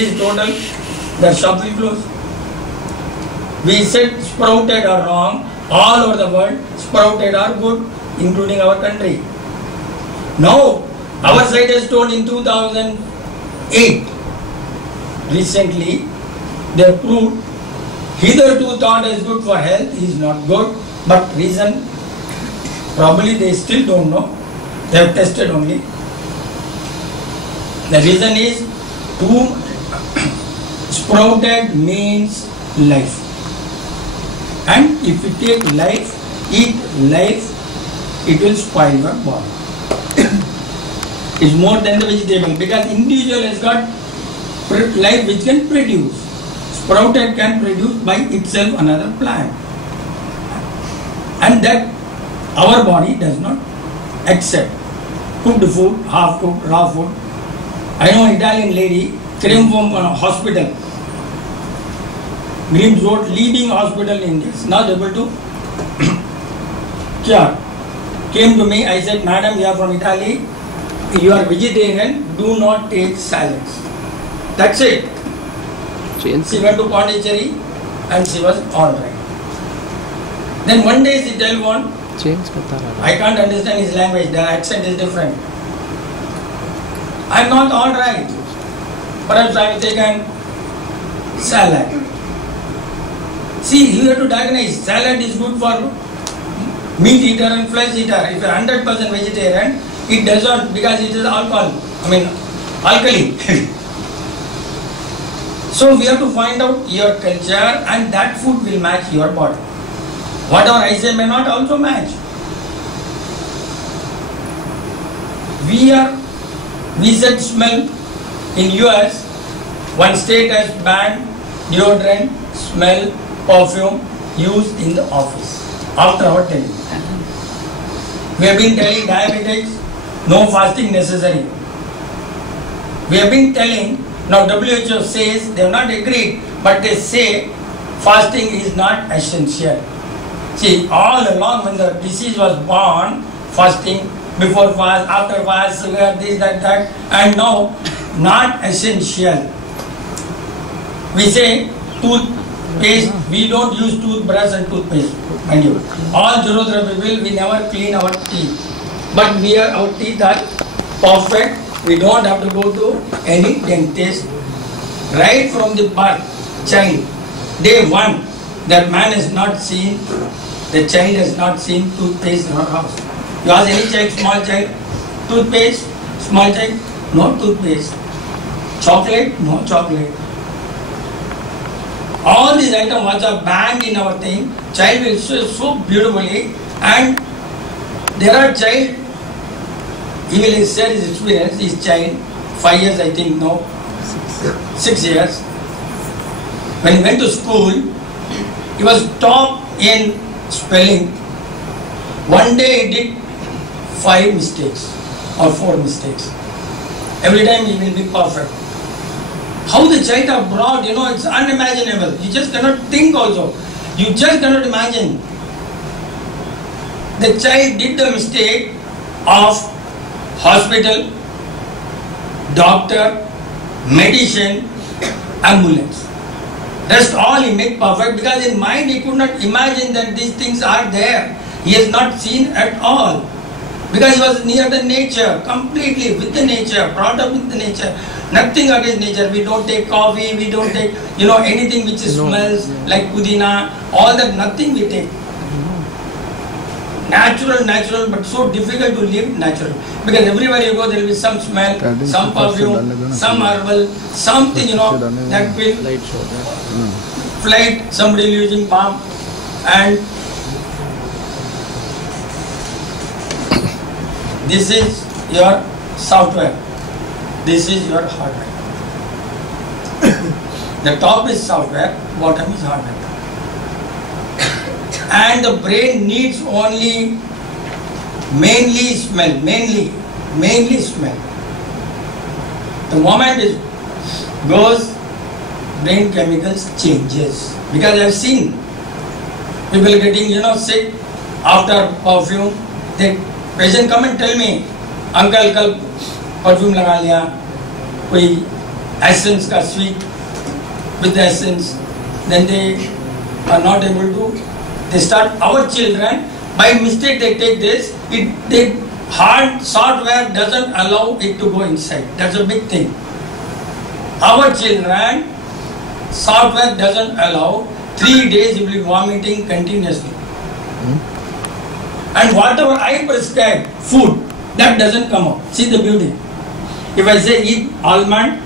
is total, the shop will close. We said sprouted are wrong. All over the world, sprouted are good, including our country. Now, our side has told in 2008, recently, they proved hitherto thought is good for health is not good, but reason, probably they still don't know. They have tested only. The reason is sprouted means life. And if you take life, eat life, it will spoil your body. It's more than the vegetable because individual has got life which can produce. Sprouted can produce by itself another plant. And that our body does not accept. Cooked food, half cooked, raw food. I know an Italian lady came from a hospital. Grimm's Road, leading hospital in India, is not able to cure. Came to me, I said, Madam, you are from Italy, you are vegetarian, do not take salads. That's it. She went to Pondicherry and she was alright. Then one day she telephoned, I can't understand his language, the accent is different. I'm not alright. Perhaps I have taken salad. See, you have to diagnose. Salad is good for meat eater and flesh eater. If you are 100% vegetarian, it does not, because it is alcohol. Alkali. So we have to find out your culture and that food will match your body. Whatever I say may not also match. We said smell. In US, one state has banned deodorant, smell, perfume used in the office. After our telling. We have been telling diabetics, no fasting necessary. We have been telling, now WHO says, they have not agreed, but they say fasting is not essential. See, all along when the disease was born, fasting, before fast, after fast, sugar, this, that, and now, not essential. We say toothpaste, we don't use toothbrush and toothpaste. Mind you. All Jurotherapy will, we never clean our teeth. But our teeth are perfect. We don't have to go to any dentist. Right from the birth, child, day one, that man has not seen, the child has not seen toothpaste in our house. You ask any child, small child, toothpaste, small child, no toothpaste. Chocolate, no chocolate. All these items which are banned in our thing, child will show so beautifully, and there are child, he will share his experience, his child, 5 years I think, no, 6 years. When he went to school, he was top in spelling. One day he did 5 mistakes or 4 mistakes. Every time he will be perfect. How the child are brought, it's unimaginable. You just cannot think also. You just cannot imagine. The child did the mistake of hospital, doctor, medicine, ambulance. Rest all he made perfect because in mind he could not imagine that these things are there. He has not seen at all. Because he was near the nature, completely with the nature, brought up with the nature. Nothing against nature. We don't take coffee, we don't take, anything which smells like pudina, all that, nothing we take. Natural, but so difficult to live natural. Because everywhere you go, there will be some smell, some perfume, some herbal, something, that will flight, somebody using palm, and this is your software. This is your hardware. The top is software, bottom is hardware. And the brain needs only mainly smell. The moment it goes, brain chemicals changes. Because I have seen people getting sick after perfume. The patient come and tell me, uncle कल perfume लगा लिया, कोई essence ka sweet with the essence, then they are not able to. They start, our children, by mistake they take this, they hard software doesn't allow it to go inside. That's a big thing. Our children, software doesn't allow. 3 days you will be vomiting continuously. And whatever I prescribe, food, that doesn't come out. See the beauty. If I say eat almond,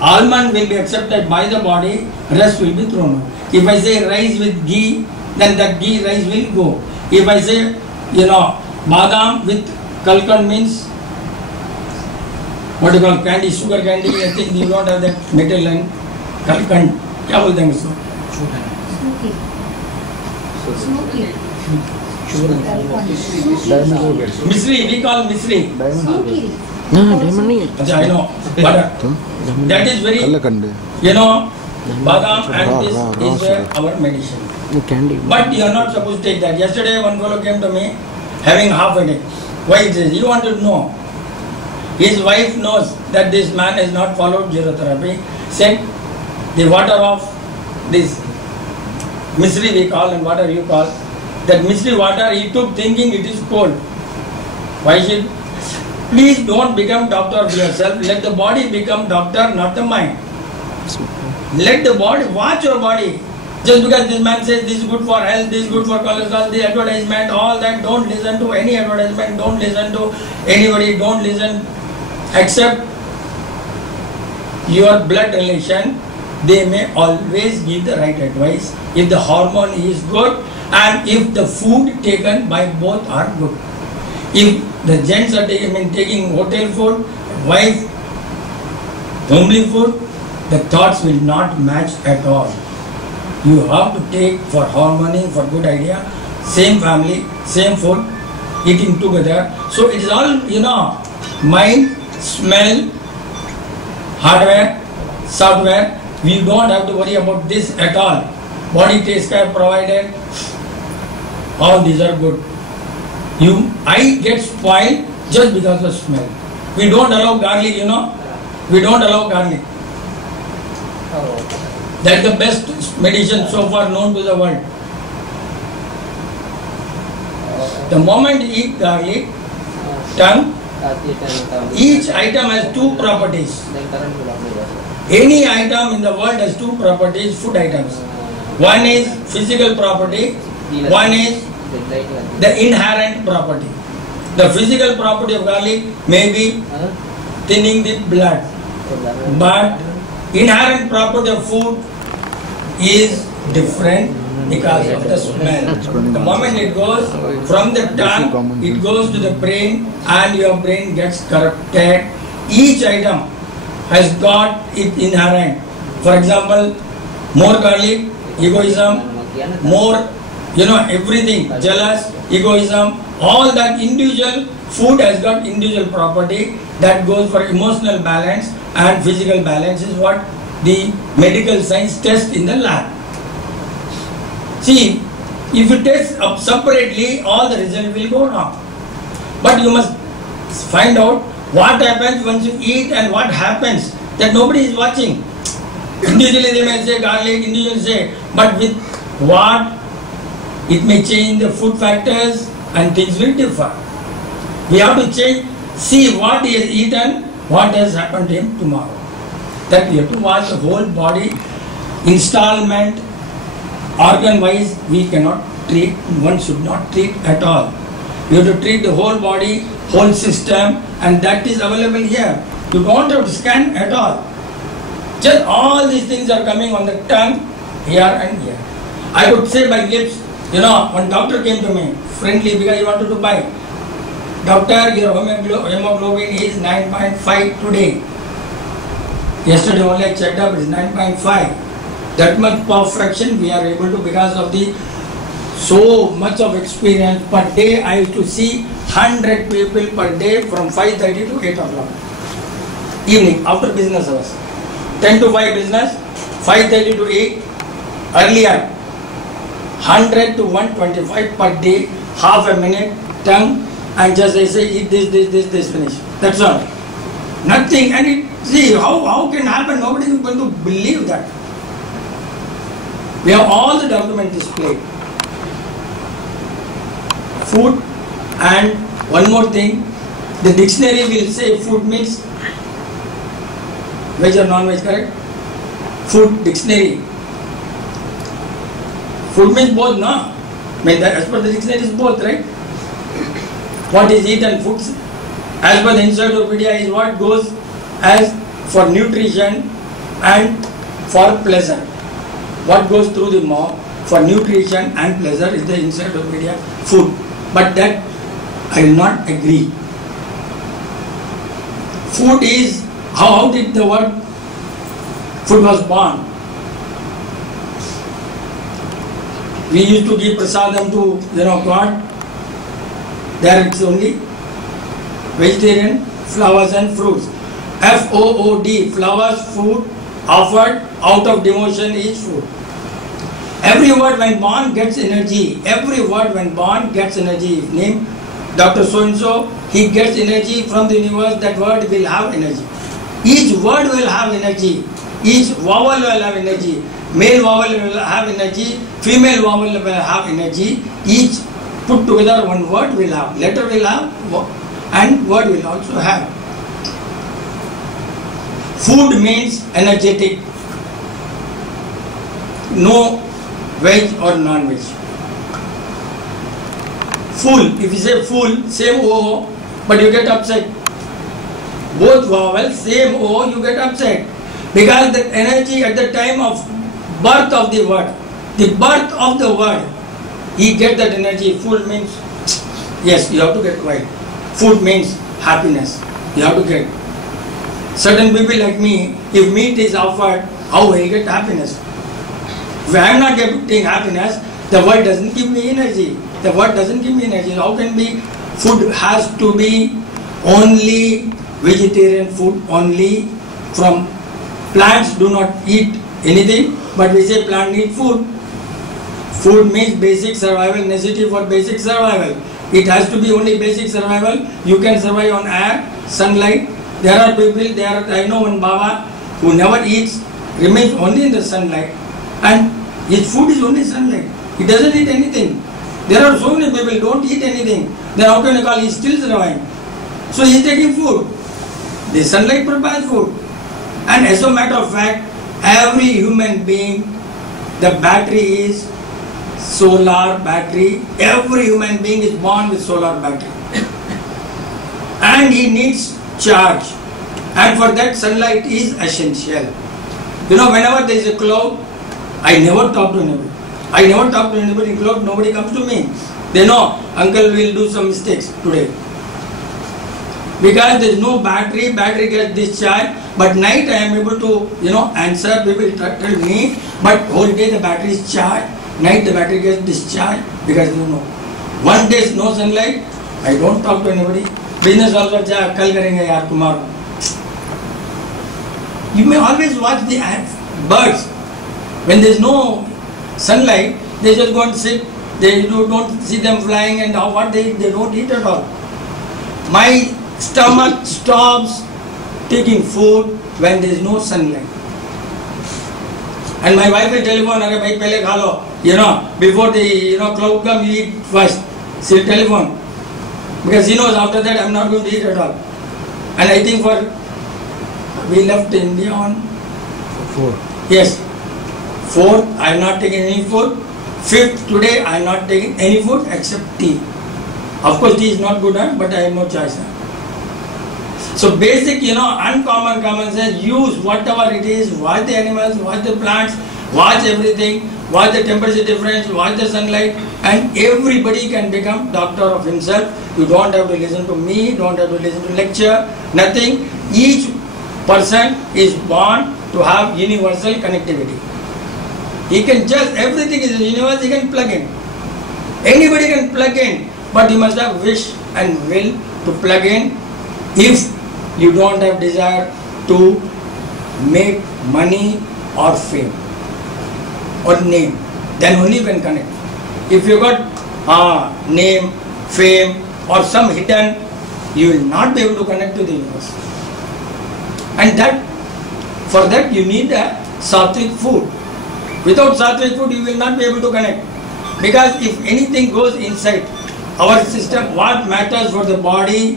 almond will be accepted by the body, rest will be thrown out. If I say rice with ghee, then that ghee rice will go. If I say, badam with kalkan means, what do you call candy, sugar candy, I think you don't have that metal and kalkan. क्या बोलते हैं उसको? Misri, we call misri. No, diamond नहीं है. अच्छा, I know. But that is very, badam and this is our medicine. Candy. But you are not supposed to take that. Yesterday one fellow came to me having half a day. Why is this? He wanted to know. His wife knows that this man has not followed zero therapy. Said the water of this misri we call and water you call. That misri water he took thinking it is cold. Why should? Please don't become doctor of yourself. Let the body become doctor, not the mind. Let the body, watch your body. Just because this man says this is good for health, this is good for cholesterol, the advertisement, all that, don't listen to any advertisement, don't listen to anybody, don't listen except your blood relation. They may always give the right advice if the hormone is good and if the food taken by both are good. If the gents are taking hotel food, wife, homely food, the thoughts will not match at all. You have to take for harmony, for good idea, same family, same food, eating together. So it is all, mind, smell, hardware, software. We don't have to worry about this at all. Body taste care provided, all these are good. I get spoiled just because of smell. We don't allow garlic, we don't allow garlic. That's the best medicine so far known to the world. The moment you eat garlic, tongue, each item has two properties. Any item in the world has two properties, food items. One is physical property, one is the inherent property. The physical property of garlic may be thinning the blood, but inherent property of food is different because of the smell. The moment it goes from the tongue, it goes to the brain and your brain gets corrupted. Each item has got it inherent. For example, more garlic, egoism, more, everything, jealous, egoism, all that individual food has got individual property that goes for emotional balance and physical balance is what the medical science tests in the lab. See, if you test up separately, all the result will go wrong. But you must find out what happens once you eat and what happens that nobody is watching. Individually they may say garlic, individually say, but with what? It may change the food factors and things will differ. We have to see what he has eaten, what has happened to him tomorrow. That we have to watch the whole body, installment, organ-wise, we cannot treat, one should not treat at all. You have to treat the whole body, whole system, and that is available here. You don't have to scan at all. Just all these things are coming on the tongue, here and here. I would say by lips, one doctor came to me, friendly, because he wanted to buy. Doctor, your hemoglobin is 9.5 today. Yesterday only I checked up, it is 9.5. That much perfection we are able to because of the so much of experience. Per day I used to see 100 people per day from 5:30 to 8 o'clock. Evening, after business hours. 10 to 5 business, 5:30 to 8. Earlier, 100 to 125 per day, half a minute, tongue, and just I say eat this, finish. That's all. Nothing, and See, how can happen? Nobody is going to believe that. We have all the documents displayed. Food, and one more thing, the dictionary will say food means veg or non-veg, correct? Food dictionary. Food means both, no? I mean, as per the dictionary is both, right? What is eaten? Foods, as per the encyclopedia, is what goes as for nutrition and for pleasure. What goes through the mouth for nutrition and pleasure is the encyclopedia food. But that I will not agree. Food is, how did the word food was born? We used to give prasadam to God. There it's only vegetarian, flowers and fruits. F-O-O-D, flowers, food, offered out of devotion is food. Every word when born gets energy. Every word when born gets energy. Name Dr. So-and-so, he gets energy from the universe, that word will have energy. Each word will have energy. Each vowel will have energy. Male vowel will have energy. Female vowel will have energy. Each put together one word will have. Letter will have and word will also have. Food means energetic. No veg or non-veg. Full, if you say full, same O, but you get upset. Both vowels, same O, you get upset. Because the energy at the time of birth of the word, he get that energy. Full means, yes, you have to get quiet. Food means happiness. You have to get. Certain people like me, if meat is offered, how will I get happiness? If I am not getting happiness, the word doesn't give me energy. The word doesn't give me energy. How can be? Food has to be only vegetarian food, only from plants. Do not eat anything, but we say plant need food. Food means basic survival, necessity for basic survival. It has to be only basic survival. You can survive on air, sunlight. There are people, I know one Baba who never eats, remains only in the sunlight, and his food is only sunlight. He doesn't eat anything. There are so many people don't eat anything. Then how can you call he is still surviving? So he is taking food. The sunlight prepares food. And as a matter of fact, every human being, the battery is solar battery. Every human being is born with solar battery. And he needs charge. And for that, sunlight is essential. Whenever there is a cloud, I never talk to anybody. I never talk to anybody in cloud, nobody comes to me. They know, uncle will do some mistakes today. Because there is no battery gets discharged, but night I am able to, answer, people tell me, but whole day the battery is charged, night the battery gets discharged, because one day is no sunlight, I don't talk to anybody. Business also, kal karenge yaar tomorrow. You may always watch the birds. When there is no sunlight, they just go and sit. They don't see them flying and what they eat, they don't eat at all. My stomach stops taking food when there is no sunlight. And my wife will telephone, "Arey bhai, pehle kha lo." Before the cloud come, you eat first. She'll telephone. Because she knows after that I am not going to eat at all. And I think we left India on 4. Yes. 4th, I am not taking any food. 5th, today I am not taking any food except tea. Of course, tea is not good, but I have no choice. So basic, uncommon common sense, use whatever it is, watch the animals, watch the plants, watch everything, watch the temperature difference, watch the sunlight, and everybody can become doctor of himself. You don't have to listen to me, don't have to listen to lecture, nothing. Each person is born to have universal connectivity. He can everything is in the universe, he can plug in. Anybody can plug in, but you must have wish and will to plug in. If you don't have desire to make money or fame or name, then only you can connect. If you got name, fame or some hidden, you will not be able to connect to the universe. And for that you need a sattvic food. Without sattvic food you will not be able to connect. Because if anything goes inside our system, what matters for the body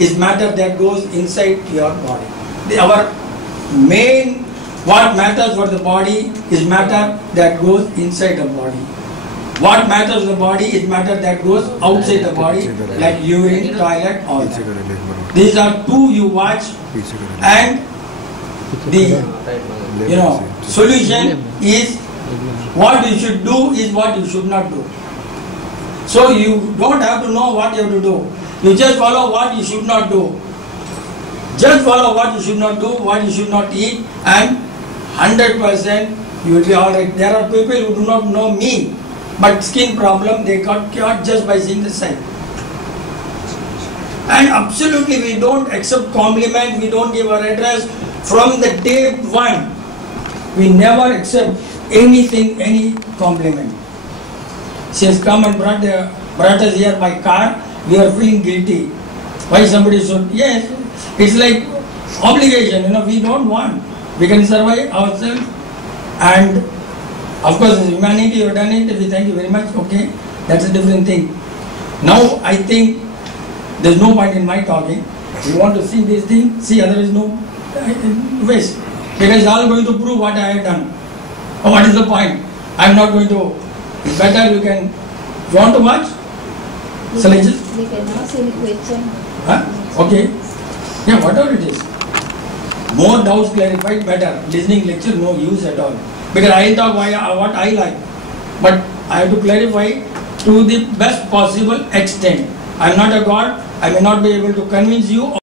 is matter that goes inside your body. Our main, what matters for the body is matter that goes inside the body. What matters for the body is matter that goes outside the body, like urine, toilet, all that. These are two you watch, and the solution is what you should do is what you should not do. So you don't have to know what you have to do. You just follow what you should not do. Just follow what you should not do, what you should not eat, and 100% you will be alright. There are people who do not know me, but skin problem, they got cured just by seeing the sign. And absolutely we don't accept compliment, we don't give our address. From the day one, we never accept anything, any compliment. She has come and brought us here by car, we are feeling guilty. Why somebody should, yes, it's like obligation, we don't want. We can survive ourselves, and of course humanity, you have done it, we thank you very much, okay, that's a different thing. Now I think there's no point in my talking. You want to see this thing, see, otherwise no waste. Because it's all going to prove what I have done. Oh, what is the point? I'm not going to. It's better you can. You want to watch? So let's just. We can ask any question. Huh? Okay. Yeah, whatever it is. More doubts clarified, better. Listening lecture, no use at all. Because I'll talk what I like. But I have to clarify to the best possible extent. I'm not a God. I may not be able to convince you.